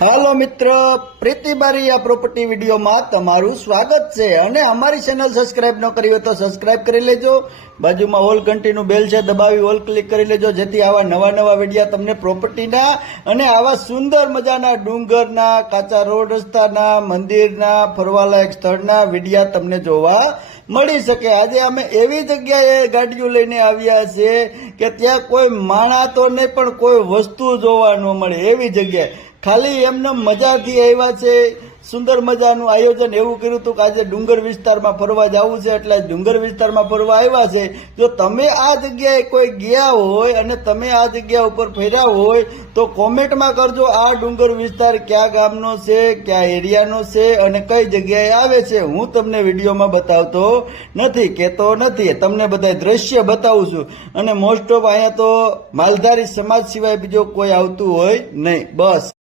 હાલો મિત્ર, પ્રીતિબારી આ પ્રોપર્ટી વિડીયોમાં તમારું સ્વાગત છે અને અમારી ચેનલ સબસ્ક્રાઇબ ન કરી હોય તો સબસ્ક્રાઇબ કરી લેજો. બાજુમાં ઓલ ઘંટીનું બેલ છે, દબાવી ઓલ ક્લિક કરી લેજો, જેથી આવા નવા વિડીયો તમને પ્રોપર્ટીના અને આવા સુંદર મજાના ડુંગરના, કાચા રોડ રસ્તાના, મંદિરના, ફરવાલાયક સ્થળના વિડીયા તમને જોવા મળી શકે. આજે અમે એવી જગ્યાએ ગાડીઓ લઈને આવ્યા છે કે ત્યાં કોઈ માણસ તો નહીં પણ કોઈ વસ્તુ જોવા ન મળે એવી જગ્યાએ. ખાલી એમને મજાથી આવ્યા છે. સુંદર મજાનું આયોજન એવું કર્યું હતું કે આજે ડુંગર વિસ્તારમાં ફરવા જવું છે, એટલે ડુંગર વિસ્તારમાં ફરવા આવ્યા છે. જો તમે આ જગ્યાએ કોઈ ગયા હોય અને તમે આ જગ્યા ઉપર ફર્યા હોય તો કોમેન્ટમાં કરજો આ ડુંગર વિસ્તાર કયા ગામનો છે, કયા એરિયાનો છે અને કઈ જગ્યાએ આવે છે. હું તમને વિડીયોમાં બતાવતો નથી, કહેતો નથી, તમને બધા દ્રશ્ય બતાવું છું. અને મોસ્ટ ઓફ અહીંયા તો માલધારી સમાજ સિવાય બીજો કોઈ આવતું હોય નહીં. બસ.